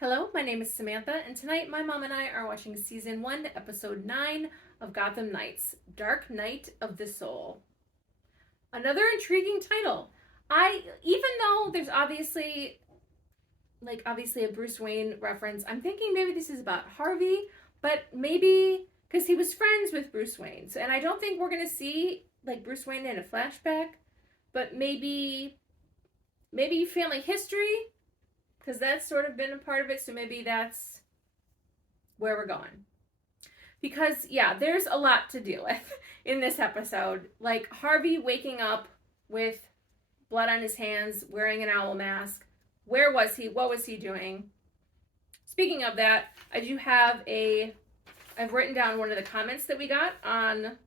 Hello, my name is Samantha, and tonight my mom and I are watching Season 1, Episode 9 of Gotham Knights, Dark Night of the Soul. Another intriguing title. Even though there's obviously a Bruce Wayne reference, I'm thinking maybe this is about Harvey, but maybe because he was friends with Bruce Wayne. And I don't think we're going to see like Bruce Wayne in a flashback, but maybe family history, because that's sort of been a part of it, so maybe that's where we're going. Because, yeah, there's a lot to deal with in this episode. Like, Harvey waking up with blood on his hands, wearing an owl mask. Where was he? What was he doing? Speaking of that, I've written down one of the comments that we got on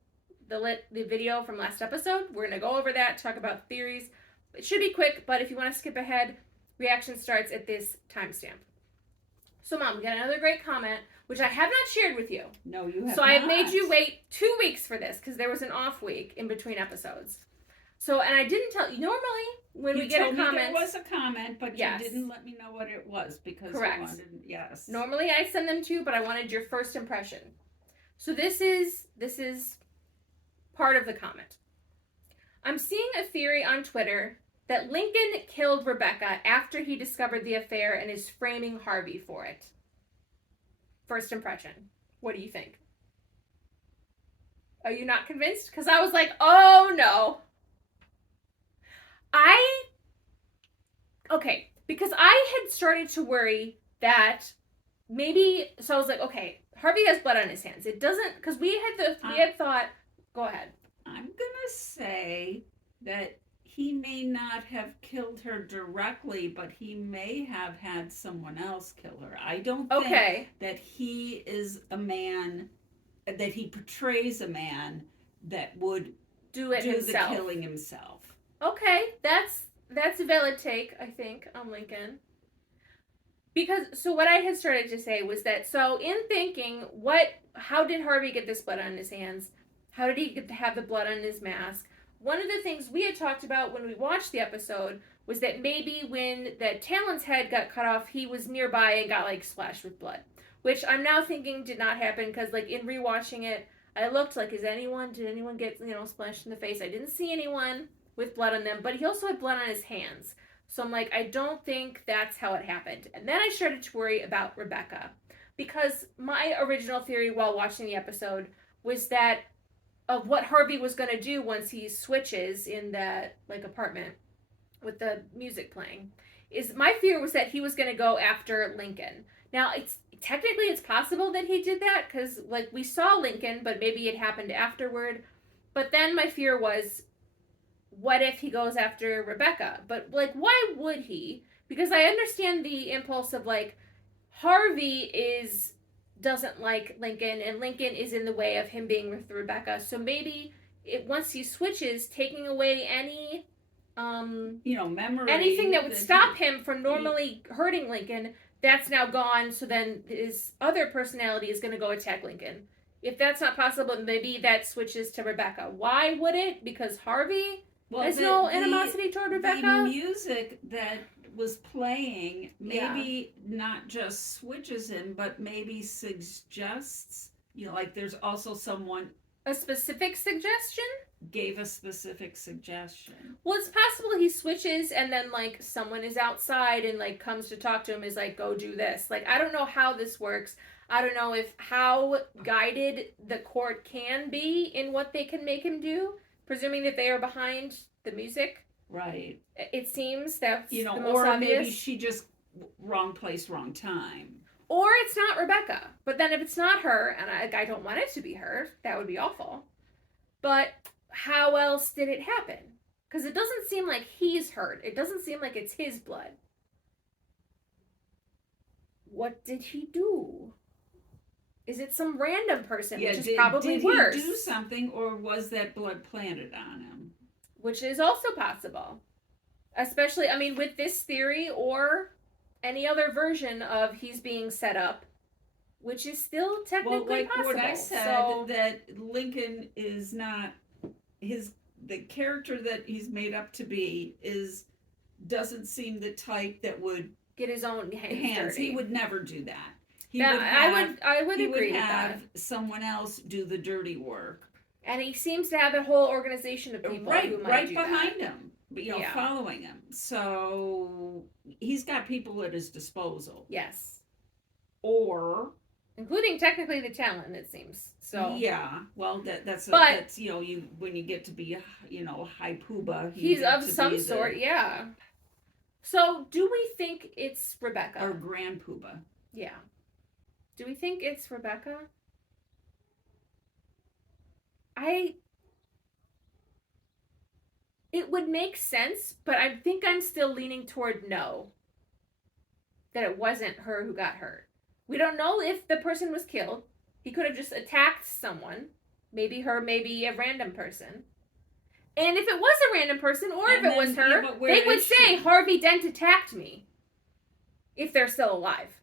the video from last episode. We're going to go over that, talk about theories. It should be quick, but if you want to skip ahead, reaction starts at this timestamp. So, Mom, we got another great comment, which I have not shared with you. No, you have So not. I've made you wait 2 weeks for this because there was an off week in between episodes. So, and I didn't tell you. Normally, when we get a comment, there was a comment, but yes, you didn't let me know what it was because correct. You wanted, yes. Normally, I send them to you, but I wanted your first impression. So this is part of the comment. I'm seeing a theory on Twitter that Lincoln killed Rebecca after he discovered the affair and is framing Harvey for it. First impression. What do you think? Are you not convinced? Because I was like, oh no. Okay, because I had started to worry that maybe, so I was like, okay, Harvey has blood on his hands. It doesn't, because we had thought, go ahead. I'm going to say that he may not have killed her directly, but he may have had someone else kill her. I don't think that he is a man, that he portrays a man that would do himself. The killing himself. Okay, that's a valid take, I think, on Lincoln. Because, so what I had started to say was that, so in thinking, how did Harvey get this blood on his hands? How did he get to have the blood on his mask? One of the things we had talked about when we watched the episode was that maybe when that Talon's head got cut off, he was nearby and got like splashed with blood. Which I'm now thinking did not happen because like in rewatching it, I looked like, did anyone get, splashed in the face? I didn't see anyone with blood on them, but he also had blood on his hands. So I'm like, I don't think that's how it happened. And then I started to worry about Rebecca. Because my original theory while watching the episode was that of what Harvey was going to do once he switches in that like apartment with the music playing, is my fear was that he was going to go after Lincoln. Now it's possible that he did that because like we saw Lincoln, but maybe it happened afterward. But then my fear was, what if he goes after Rebecca? But like, why would he? Because I understand the impulse of like Harvey doesn't like Lincoln, and Lincoln is in the way of him being with Rebecca. So maybe once he switches, taking away any memory, anything that would stop him from normally hurting Lincoln, that's now gone. So then his other personality is going to go attack Lincoln. If that's not possible, maybe that switches to Rebecca. Why would it? Because Harvey has no animosity toward Rebecca. The music that was playing maybe not just switches him, but maybe suggests, like there's also someone. A specific suggestion? Gave a specific suggestion. Well, it's possible he switches and then like someone is outside and like comes to talk to him, is like, go do this. Like, I don't know how this works. I don't know how guided the court can be in what they can make him do, presuming that they are behind the music. Right. It seems that's the most or obvious. Maybe she just wrong place, wrong time. Or it's not Rebecca. But then if it's not her, and I don't want it to be her, that would be awful. But how else did it happen? Because it doesn't seem like he's hurt. It doesn't seem like it's his blood. What did he do? Is it some random person, which is probably worse? Did he do something, or was that blood planted on him? Which is also possible. Especially, I mean, with this theory or any other version of he's being set up, which is still technically possible. What I said, that Lincoln is not the character that he's made up to be doesn't seem the type that would get his own hands dirty. He would never do that. I would agree with that. Someone else do the dirty work. And he seems to have a whole organization of people who might do behind that. him, following him. So he's got people at his disposal. Yes. Or, including technically the talent, it seems. So yeah, well, that's when you get to be high poobah. He's of some sort, yeah. So do we think it's Rebecca or grand poobah? Yeah. Do we think it's Rebecca? It would make sense, but I think I'm still leaning toward no. That it wasn't her who got hurt. We don't know if the person was killed. He could have just attacked someone. Maybe her, maybe a random person. And if it was a random person, or if it was her, they would say, Harvey Dent attacked me. If they're still alive.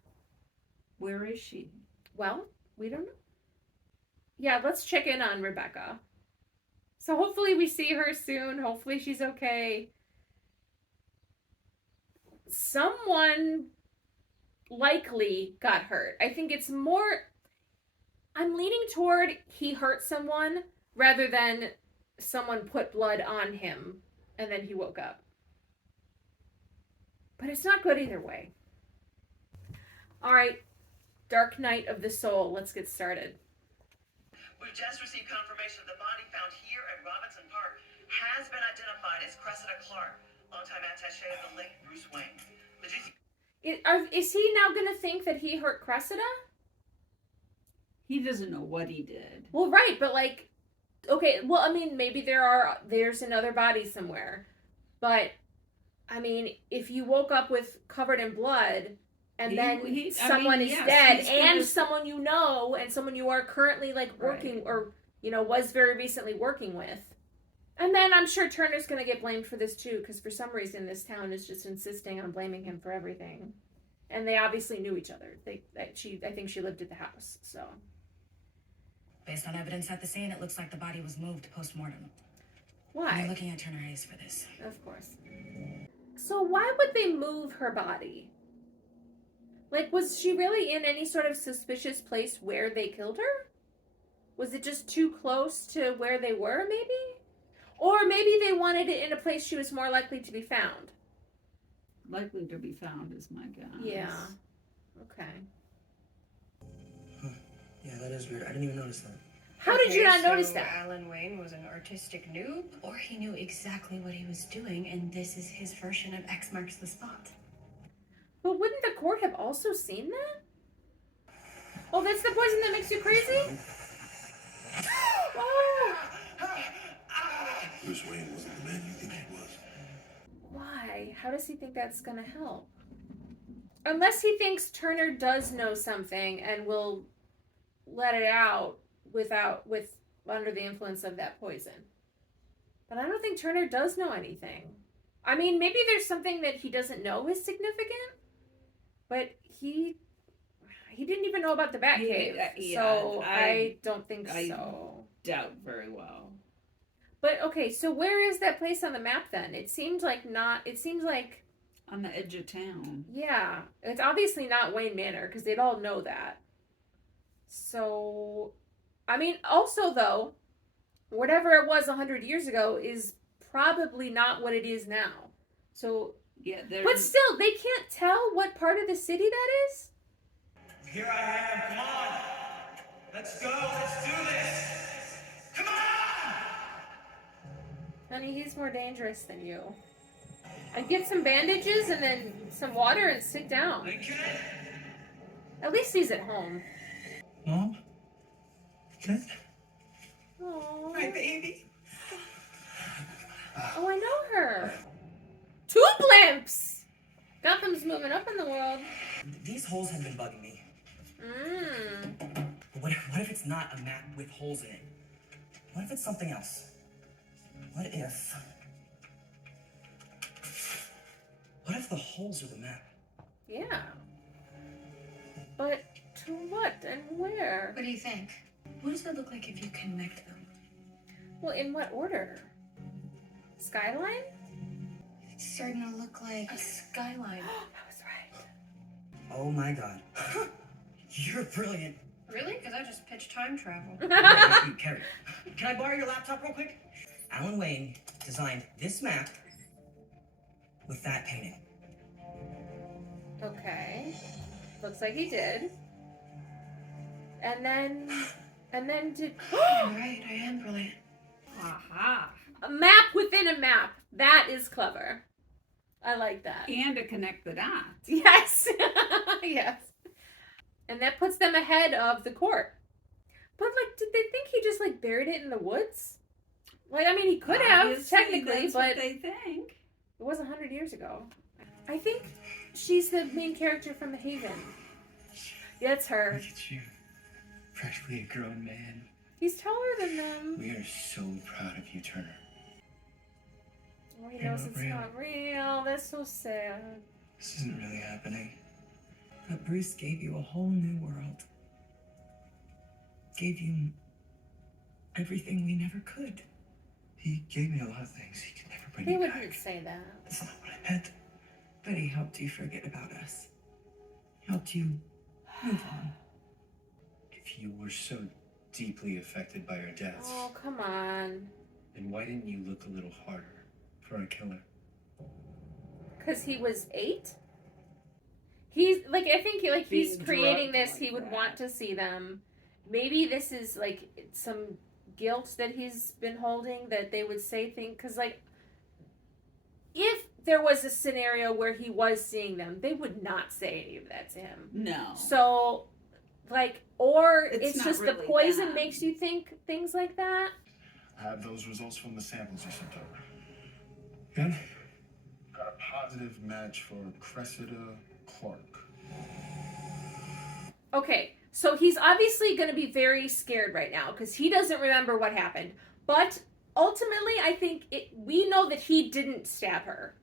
Where is she? Well, we don't know. Yeah, let's check in on Rebecca. So hopefully we see her soon. Hopefully she's okay. Someone likely got hurt. I think it's more... I'm leaning toward he hurt someone rather than someone put blood on him and then he woke up. But it's not good either way. All right, Dark Night of the Soul. Let's get started. We've just received confirmation that the body found here at Robinson Park has been identified as Cressida Clark, longtime attaché of the late Bruce Wayne. Is he now going to think that he hurt Cressida? He doesn't know what he did. Well, right, but okay, well, I mean, maybe there's another body somewhere. But, I mean, if you woke up covered in blood... And then someone is dead, and someone you know, and someone you are currently working or was very recently working with. And then I'm sure Turner's going to get blamed for this too, because for some reason this town is just insisting on blaming him for everything. And they obviously knew each other. I think she lived at the house. So, based on evidence at the scene, it looks like the body was moved post-mortem. Why? I'm looking at Turner Hayes for this. Of course. So why would they move her body? Was she really in any sort of suspicious place where they killed her? Was it just too close to where they were, maybe? Or maybe they wanted it in a place she was more likely to be found. Likely to be found is my guess. Yeah. Okay. Huh. Yeah, that is weird. I didn't even notice that. How did you not notice that? Alan Wayne was an artistic noob? Or he knew exactly what he was doing, and this is his version of X marks the spot. But wouldn't the court have also seen that? Oh, that's the poison that makes you crazy? Oh! Bruce Wayne wasn't the man you think he was. Why? How does he think that's gonna help? Unless he thinks Turner does know something and will let it out under the influence of that poison. But I don't think Turner does know anything. I mean, maybe there's something that he doesn't know is significant. But he didn't even know about the Batcave, so I don't think so. I doubt very well. But okay, so where is that place on the map then? It seems like on the edge of town. Yeah, it's obviously not Wayne Manor because they'd all know that. So, I mean, also though, whatever it was 100 years ago is probably not what it is now. So. Yeah, but still, they can't tell what part of the city that is? Here I am, come on! Let's go, let's do this! Come on! Honey, he's more dangerous than you. I'd get some bandages and then some water and sit down. At least he's at home. Mom? Good? Aww. My baby. Oh, I know her. Two blimps! Gotham's moving up in the world. These holes have been bugging me. Mmm. What if it's not a map with holes in it? What if it's something else? What if the holes are the map? Yeah. But to what and where? What do you think? What does it look like if you connect them? Well, in what order? Skyline? It's starting to look like a skyline. I was right. Oh my god. You're brilliant. Really? Because I just pitched time travel. Carrie, can I borrow your laptop real quick? Alan Wayne designed this map with that painting. Okay. Looks like he did. And then did You're right, I am brilliant. Aha. a map within a map. That is clever. I like that. And to connect the dots. Yes. Yes. And that puts them ahead of the court. But like, did they think he just like buried it in the woods? Like, I mean, he could have Obviously, technically, that's but what they think. it was 100 years ago. I think she's the main character from The Haven. Yeah, it's her. Look at you, practically a grown man. He's taller than them. We are so proud of you, Turner. Oh, he You're knows not it's real. not real. That's so sad. This isn't really happening. But Bruce gave you a whole new world. Gave you everything we never could. He gave me a lot of things he could never bring He me wouldn't back. say that. That's not what I meant. But he helped you forget about us. Helped you move on. If you were so deeply affected by our deaths, Oh, come on. then why didn't you look a little harder for our killer? Because he was 8? He's, like, I think, like, he's Being creating drugged this. like He would that. want to see them. Maybe this is, like, some guilt that he's been holding that they would say things. Because, like, if there was a scenario where he was seeing them, they would not say any of that to him. No. So, like, or It's it's not just the really poison that. makes you think things like that. I have those results from the samples you sent over. Good? Got a positive match for Cressida Clark. Okay, so he's obviously going to be very scared right now because he doesn't remember what happened. But ultimately, I think we know that he didn't stab her.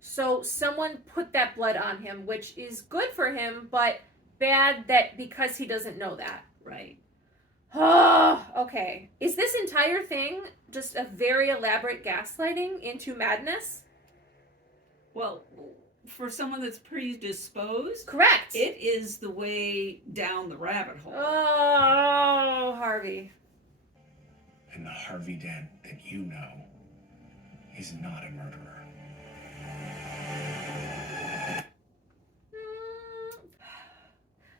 So someone put that blood on him, which is good for him, but bad that because he doesn't know that. Right. Oh, okay. Is this entire thing just a very elaborate gaslighting into madness? Well, for someone that's predisposed, Correct. it is the way down the rabbit hole. Oh, Harvey. And the Harvey Dent that you know is not a murderer.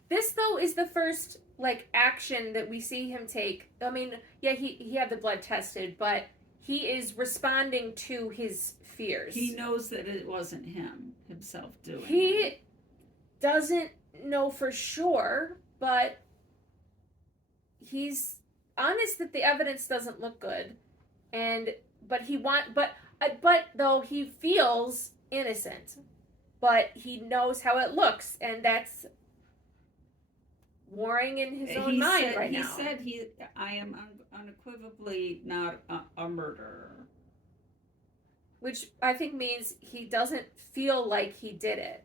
This, though, is the first, like, action that we see him take. I mean, yeah, he had the blood tested, but he is responding to his fears. He knows that it wasn't himself doing it. He doesn't know for sure, but he's honest that the evidence doesn't look good. But though he feels innocent, but he knows how it looks, and that's warring in his own mind right now. He said, I am unequivocally not a murderer. Which I think means he doesn't feel like he did it.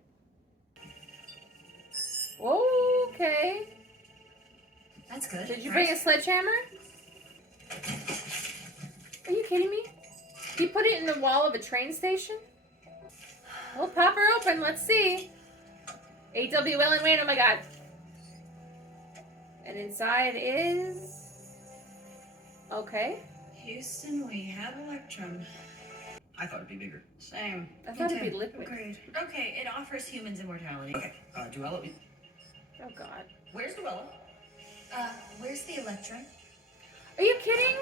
Okay. That's good. Did you bring a sledgehammer? Are you kidding me? He put it in the wall of a train station? We'll pop her open. Let's see. A.W. Ellen Wayne. Oh my god. And inside is... Okay. Houston, we have Electrum. I thought it'd be bigger. Same. I thought it'd be liquid. Agreed. Okay, it offers humans immortality. Okay, Duella, Oh god. where's Duella? Where's the Electrum? Are you kidding?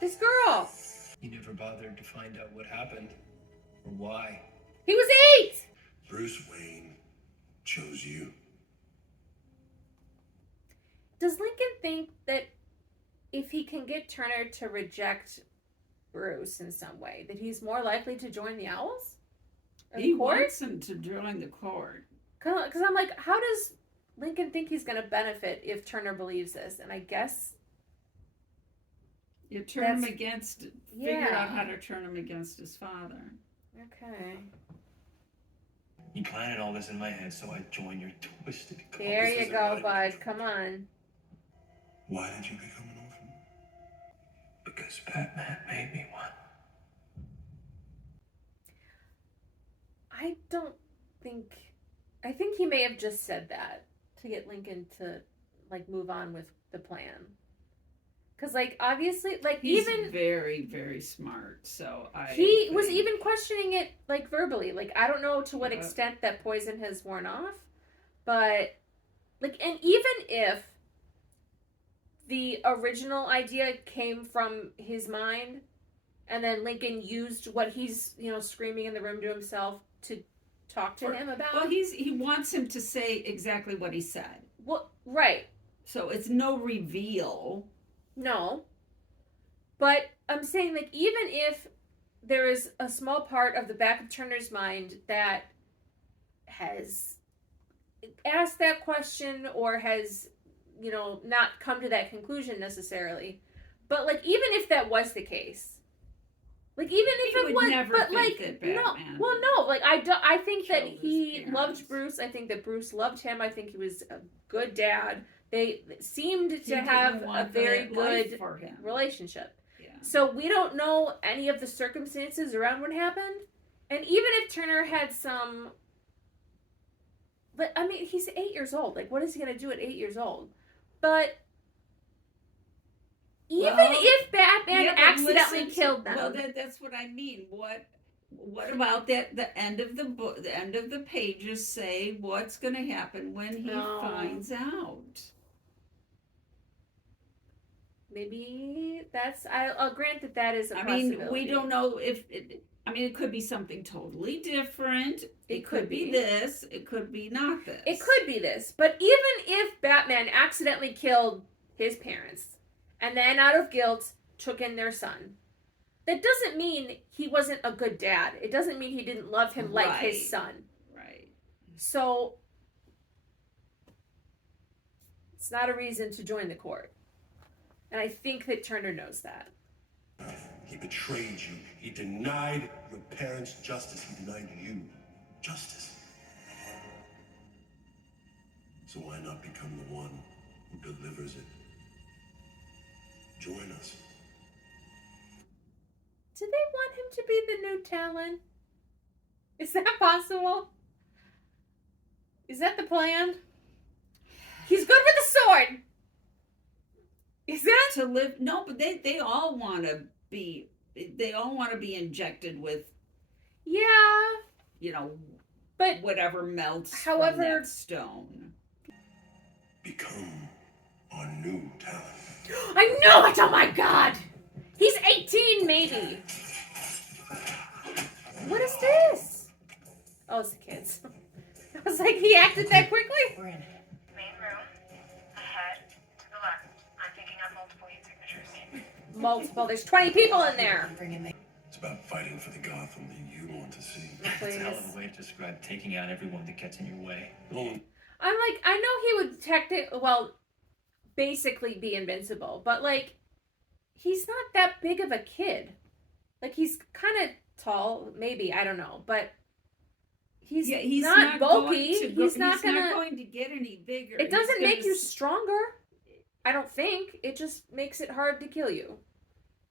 This girl. You never bothered to find out what happened or why. He was 8! Bruce Wayne chose you. Does Lincoln think that if he can get Turner to reject Bruce in some way, that he's more likely to join the Owls? Or He the court? wants him to join the court. Because I'm like, how does Lincoln think he's going to benefit if Turner believes this? And I guess... You turn him That's- against, figure Yeah. out how to turn him against his father. Okay. You planted all this in my head, so I joined your twisted cult. There This you isn't go, what bud. it- Come on. Why did you become an orphan? Because Batman made me one. I don't think I think he may have just said that to get Lincoln to like move on with the plan. Because, like, obviously, like, he's even very, very smart. So he was even questioning it, like, verbally. Like, I don't know to what extent that poison has worn off, but, like, and even if the original idea came from his mind, and then Lincoln used what he's, screaming in the room to himself to talk to him about. Well, he wants him to say exactly what he said. Well, right. So it's no reveal. No. But I'm saying, like, even if there is a small part of the back of Turner's mind that has asked that question or has, not come to that conclusion necessarily. But, like, even if that was the case, like, even if it was, but, like, no, like, I think that he loved Bruce. I think that Bruce loved him. I think he was a good dad. They seemed to have a very good relationship. Yeah. So we don't know any of the circumstances around what happened. And even if Turner had some, but I mean, he's 8 years old. Like, what is he going to do at 8 years old? But even if Batman accidentally killed them. Well, that's what I mean. What about that? The end of the book, the end of the pages say what's going to happen when he finds out. Maybe that's. I'll grant that is a possibility. I mean, we don't know if it. I mean, it could be something totally different. It could be this. It could be not this. It could be this. But even if Batman accidentally killed his parents and then out of guilt took in their son, that doesn't mean he wasn't a good dad. It doesn't mean he didn't love him like his son. Right. So it's not a reason to join the court. And I think that Turner knows that. He betrayed you. He denied your parents justice. He denied you justice. So why not become the one who delivers it? Join us. Do they want him to be the new Talon? Is that possible? Is that the plan? He's good with the sword. Is that to live? No, but they all want to be. They all want to be injected with. Yeah. But whatever melts from that stone. Become our new Talon. I know it! Oh my god! He's 18, maybe. What is this? Oh, it's the kids. I was like, he acted that quickly? We're in. Main room, ahead, to the left. I'm picking up multiple heat signatures. Multiple. There's 20 people in there. It's about fighting for the Gotham that you want to see. That's a hell of a way to describe taking out everyone that gets in your way. I'm like, I know he would basically be invincible, but like, he's not that big of a kid. Like, he's kind of tall, maybe, I don't know, but he's not bulky. He's not going to get any bigger. It doesn't make you stronger. I don't think. It just makes it hard to kill you.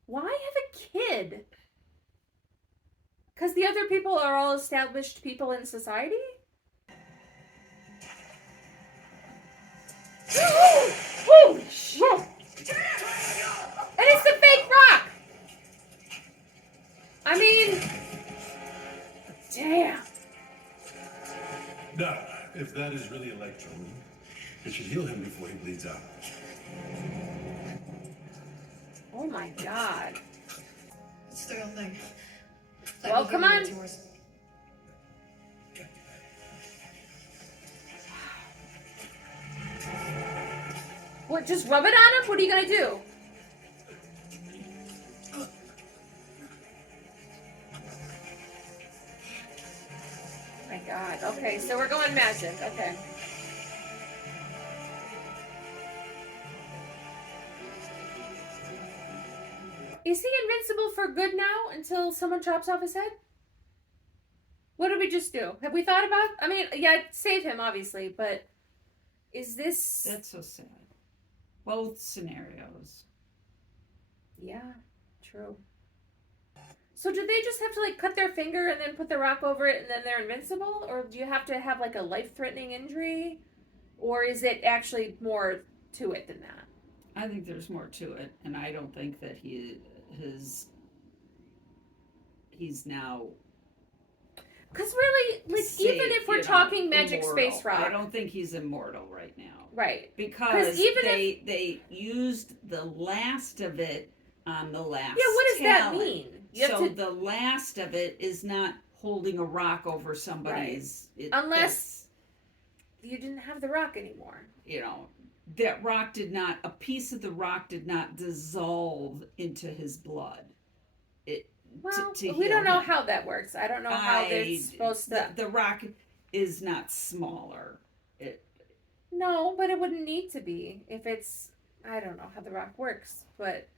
Why have a kid? Because the other people are all established people in society? Holy shit! And it's the fake rock! I mean... Damn. Now, if that is really Electro, it should heal him before he bleeds out. Oh my god. It's the real thing. Well, come on. What, just rub it on him? What are you gonna do? My god. Okay, so we're going magic. Okay. Is he invincible for good now until someone chops off his head? What did we just do? Have we thought about? I mean, yeah, save him, obviously, but is this... That's so sad. Both scenarios. Yeah, true. So do they just have to like cut their finger and then put the rock over it and then they're invincible? Or do you have to have like a life-threatening injury? Or is it actually more to it than that? I think there's more to it, and I don't think that he's now. Because really, like, even if we're talking magic immortal. Space Rock, I don't think he's immortal right now. Right. Because they used the last of it on the last. Yeah, what does talent. that mean? So the last of it is not holding a rock over somebody's. Right. Unless you didn't have the rock anymore. You know, that rock did not. A piece of the rock did not dissolve into his blood. We don't know how that works. I don't know how it's supposed to. The rock is not smaller. No, but it wouldn't need to be if it's. I don't know how the rock works, but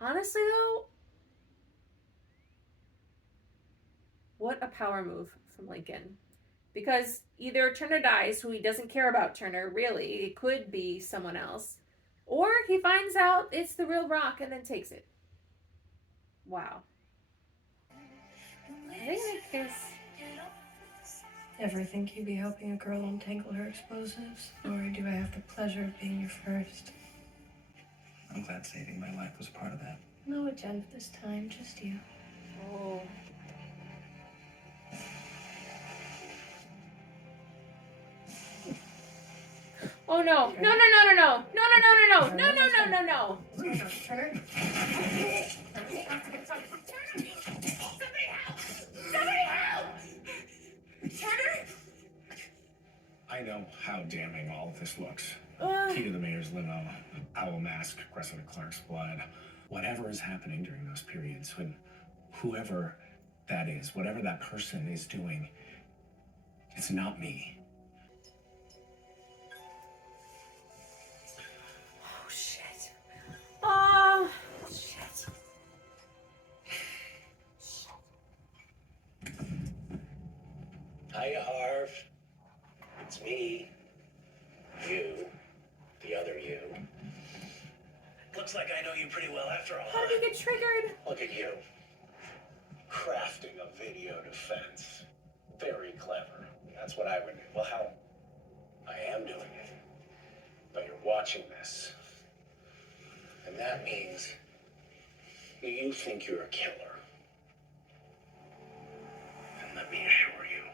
honestly, though, what a power move from Lincoln. Because either Turner dies, who he doesn't care about Turner, really, it could be someone else, or he finds out it's the real rock and then takes it. Wow. Are they gonna kiss? Ever think you'd be helping a girl untangle her explosives? Or do I have the pleasure of being your first? I'm glad saving my life was a part of that. No agenda this time, just you. Oh. Oh no. No, no, no, no, no. No, no, no, no, no. No, no, no, no, no. Turner? I know how damning all of this looks. Key to the mayor's limo, owl mask, Cressida Clark's blood. Whatever is happening during those periods, when whoever that is, whatever that person is doing, it's not me. Oh, shit. Oh, shit. Hiya, Harv. It's me. You. The other you. Looks like I know you pretty well after all. How did he get triggered? Look at you. Crafting a video defense. Very clever. That's what I would do. Well, how? I am doing it. But you're watching this. And that means you think you're a killer. And let me assure you,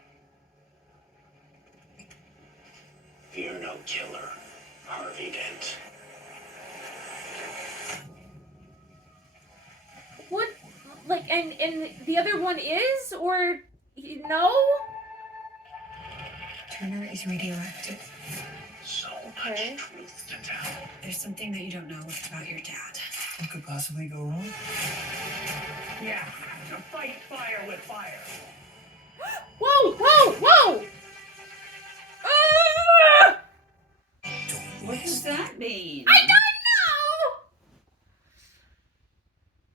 you're no killer, Harvey Dent. What? Like, and the other one is? Or, no? Turner is radioactive. So much truth to tell. There's something that you don't know about your dad. What could possibly go wrong? Yeah, to fight fire with fire. Whoa, whoa, whoa! What does that mean? I don't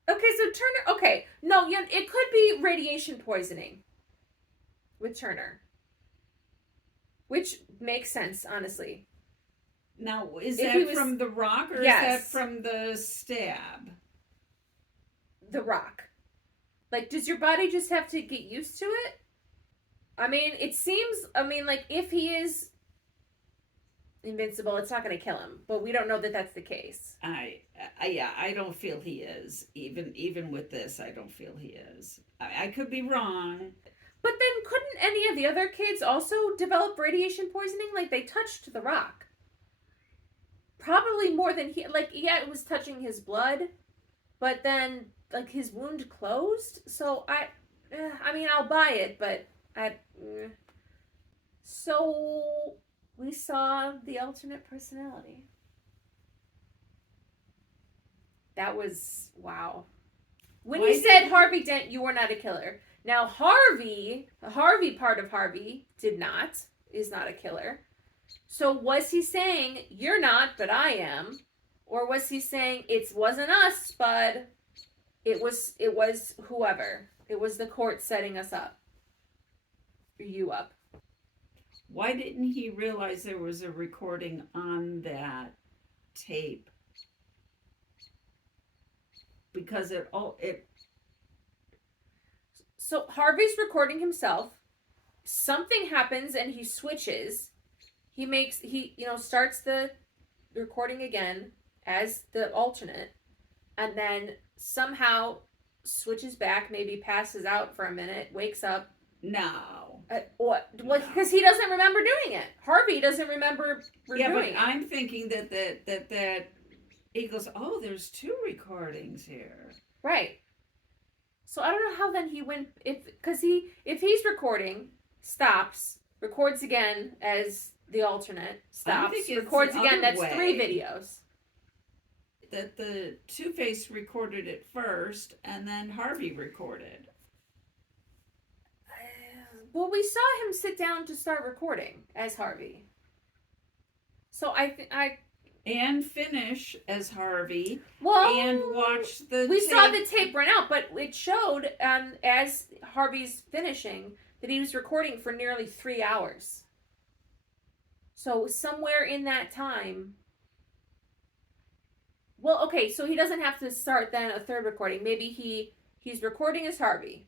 know! Okay, so Turner... Okay, no, yeah, it could be radiation poisoning with Turner. Which makes sense, honestly. Now, is that from the rock or is that from the stab? The rock. Like, does your body just have to get used to it? I mean, it seems... I mean, like, if he is invincible, it's not going to kill him. But we don't know that that's the case. I don't feel he is. Even with this, I don't feel he is. I could be wrong. But then couldn't any of the other kids also develop radiation poisoning? Like, they touched the rock. Probably more than he... Like, yeah, it was touching his blood. But then, like, his wound closed. So, I mean, I'll buy it, but So, we saw the alternate personality. That was... Wow. When you said Harvey Dent, you were not a killer. Now, the Harvey part of Harvey is not a killer. So was he saying, you're not, but I am? Or was he saying, it wasn't us, but it was whoever. It was the court setting us up. Or you up. Why didn't he realize there was a recording on that tape? because it So Harvey's recording himself. Something happens and he switches. He starts the recording again as the alternate, and then somehow switches back, maybe passes out for a minute, wakes up. No. What? Because he doesn't remember doing it. Harvey doesn't remember doing it. I'm thinking that he goes, oh, there's 2 recordings here. Right. So I don't know how then he went if he's recording, stops, records again as the alternate, stops, records again. That's 3 videos. That the Two-Face recorded it first, and then Harvey recorded. Well, we saw him sit down to start recording as Harvey. So and finish as Harvey. Well, and watch the. We saw the tape run out, but it showed as Harvey's finishing that he was recording for nearly 3 hours. So somewhere in that time. Well, okay, so he doesn't have to start then a 3rd recording. Maybe he's recording as Harvey,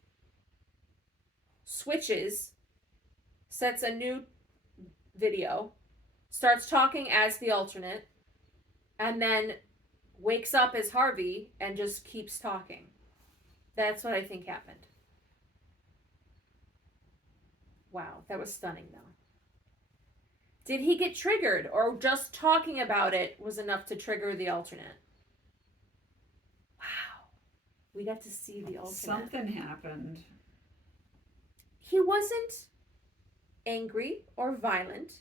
switches, sets a new video, starts talking as the alternate, and then wakes up as Harvey and just keeps talking. That's what I think happened. Wow, that was stunning though. Did he get triggered, or just talking about it was enough to trigger the alternate? Wow. We got to see the alternate. Something happened. He wasn't angry or violent.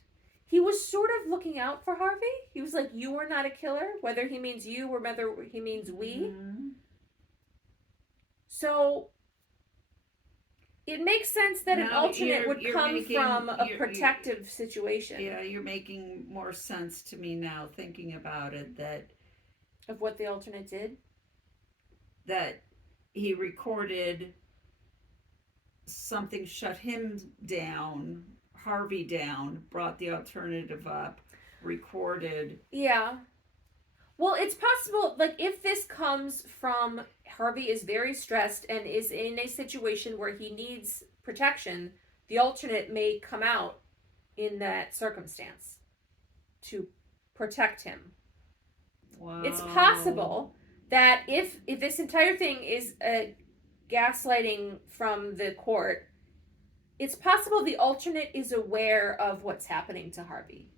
He was sort of looking out for Harvey. He was like, you are not a killer, whether he means you or whether he means we. Mm-hmm. So it makes sense that an alternate would come from a protective situation. Yeah, you're making more sense to me now thinking about it, that of what the alternate did. That he recorded something, shut him down, Harvey down, brought the alternative up, recorded. Yeah. Well, it's possible, like, if this comes from Harvey is very stressed and is in a situation where he needs protection, the alternate may come out in that circumstance to protect him. Wow. It's possible that if this entire thing is a gaslighting from the court, it's possible the alternate is aware of what's happening to Harvey.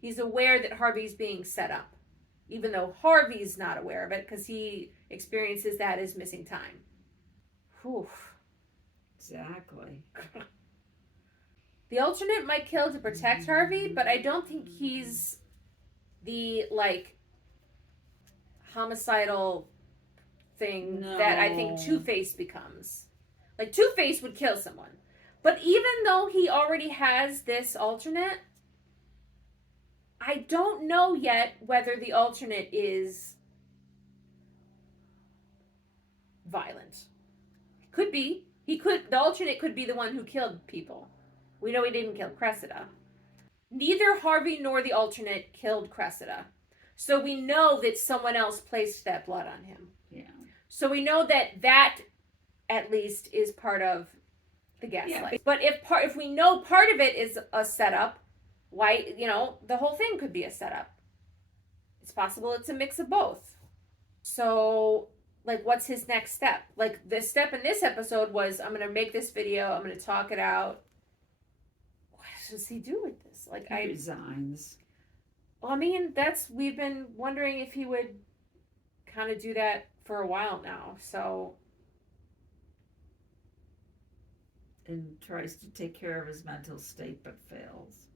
He's aware that Harvey's being set up, even though Harvey's not aware of it because he experiences that as missing time. Whew. Exactly. The alternate might kill to protect Harvey, but I don't think he's the, like, homicidal thing that I think Two-Face becomes. Like, Two-Face would kill someone. But even though he already has this alternate, I don't know yet whether the alternate is violent. Could be. The alternate could be the one who killed people. We know he didn't kill Cressida. Neither Harvey nor the alternate killed Cressida. So we know that someone else placed that blood on him. Yeah. So we know that at least is part of the gaslight. Yeah. But if we know part of it is a setup, why, the whole thing could be a setup. It's possible it's a mix of both. So, like, what's his next step? Like, the step in this episode was, I'm going to make this video, I'm going to talk it out. What does he do with this? Like, he resigns. Well, I mean, we've been wondering if he would kind of do that for a while now, so. And tries to take care of his mental state, but fails.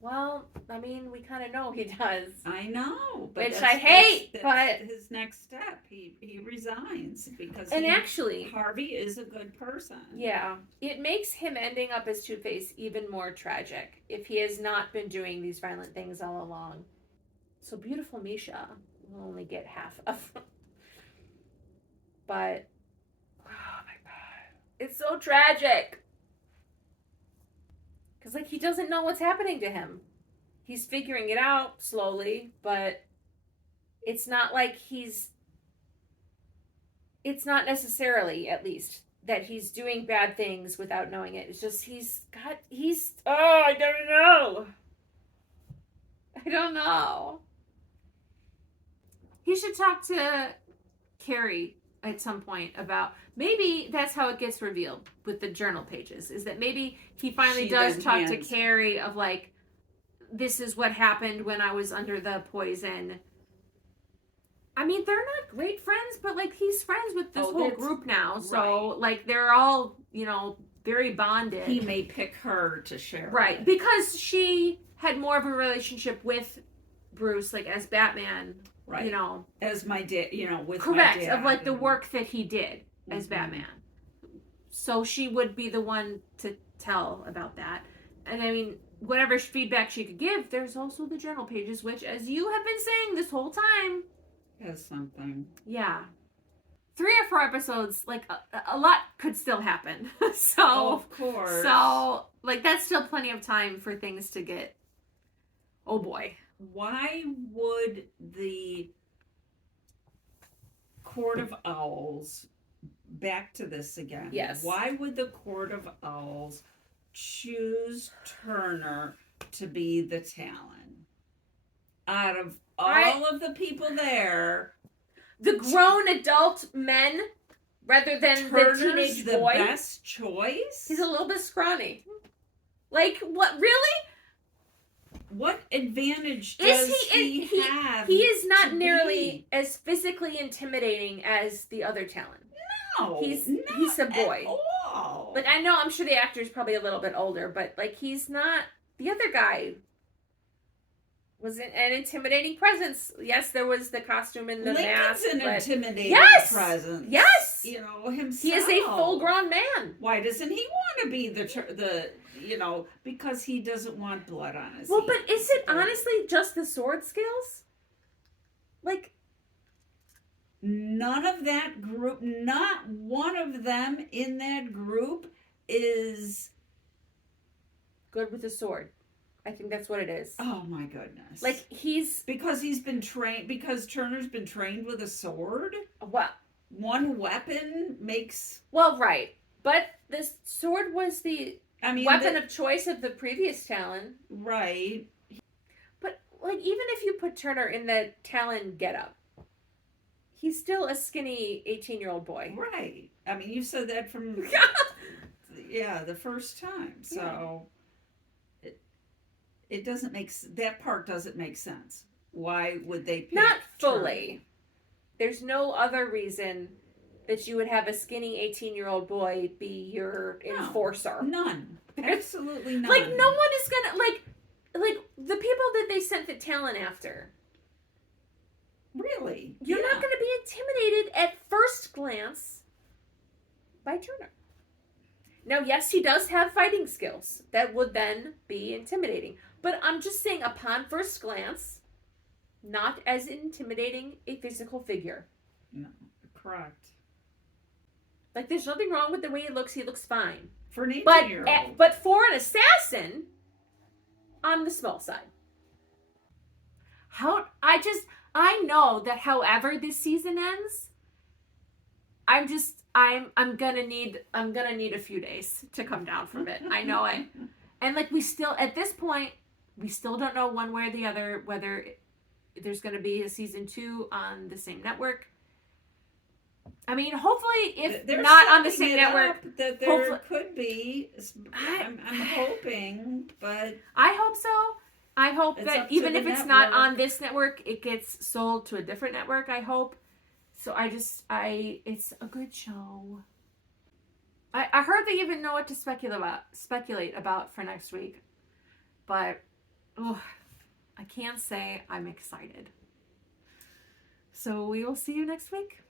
Well, I mean, we kind of know he does. I know, but which I hate. But his next step, he resigns because actually, Harvey is a good person. Yeah, it makes him ending up as Two-Face even more tragic if he has not been doing these violent things all along. So beautiful Misha will only get half of. But oh my god, it's so tragic. Because, like, he doesn't know what's happening to him. He's figuring it out slowly, but it's not like he's it's not necessarily, at least, that he's doing bad things without knowing it. It's just I don't know. I don't know. He should talk to Carrie at some point about, maybe that's how it gets revealed with the journal pages, is that maybe he finally does talk to Carrie of like, this is what happened when I was under the poison. I mean, they're not great friends, but like he's friends with this whole group now, so like they're all, you know, very bonded. He may pick her to share, right? Because she had more of a relationship with Bruce, like as Batman, right? You know, as my dad, you know, with correct, my dad, of like the work that he did as Batman. So she would be the one to tell about that, and I mean, whatever feedback she could give. There's also the journal pages, which, as you have been saying this whole time, has something. Yeah. 3 or 4 episodes, like a lot could still happen. So, of course. So, like, that's still plenty of time for things to get. Oh boy. Why would the Court of Owls, back to this again? Yes. Why would the Court of Owls choose Turner to be the Talon? Out of all of the people there, the grown adult men rather than Turner's the teenage the boy. Best choice. He's a little bit scrawny. Like, what, really? What advantage does he have? He is not nearly as physically intimidating as the other Talon. No, he's a boy. At all. Like, I know, I'm sure the actor's probably a little bit older, but like, he's not. The other guy was an intimidating presence. Yes, there was the costume and the mask. Lincoln's an intimidating presence. Yes, you know himself. He is a full-grown man. Why doesn't he want to be the you know, because he doesn't want blood on his hands. But is it honestly just the sword skills? Like, none of that group, not one of them in that group is good with a sword. I think that's what it is. Oh my goodness. Like, because Turner's been trained with a sword? What? One weapon makes... Well, right. But the sword was the weapon of choice of the previous Talon. Right. But, like, even if you put Turner in the Talon getup, he's still a skinny 18-year-old boy. Right. I mean, you said that from... the first time. So... It doesn't that part doesn't make sense. Why would they pick Not fully. Turner? There's no other reason that you would have a skinny 18-year-old boy be your enforcer. None. Absolutely none. Like, no one is gonna, like the people that they sent the Talon after. Really? You're not gonna be intimidated at first glance by Turner. Now, yes, he does have fighting skills that would then be intimidating. But I'm just saying, upon first glance, not as intimidating a physical figure. No, correct. Like, there's nothing wrong with the way he looks. He looks fine. For an 18-year-old. But for an assassin, on the small side. I know that however this season ends, I'm gonna need a few days to come down from it. I know it. And like, at this point, we still don't know one way or the other whether there's gonna be a season 2 on the same network. I mean, hopefully, if not on the same network, that there could be. I'm hoping, but I hope so. I hope that even if it's not on this network, it gets sold to a different network. I hope. So it's a good show. I heard they even know what to speculate about for next week, but I can't say I'm excited. So we will see you next week.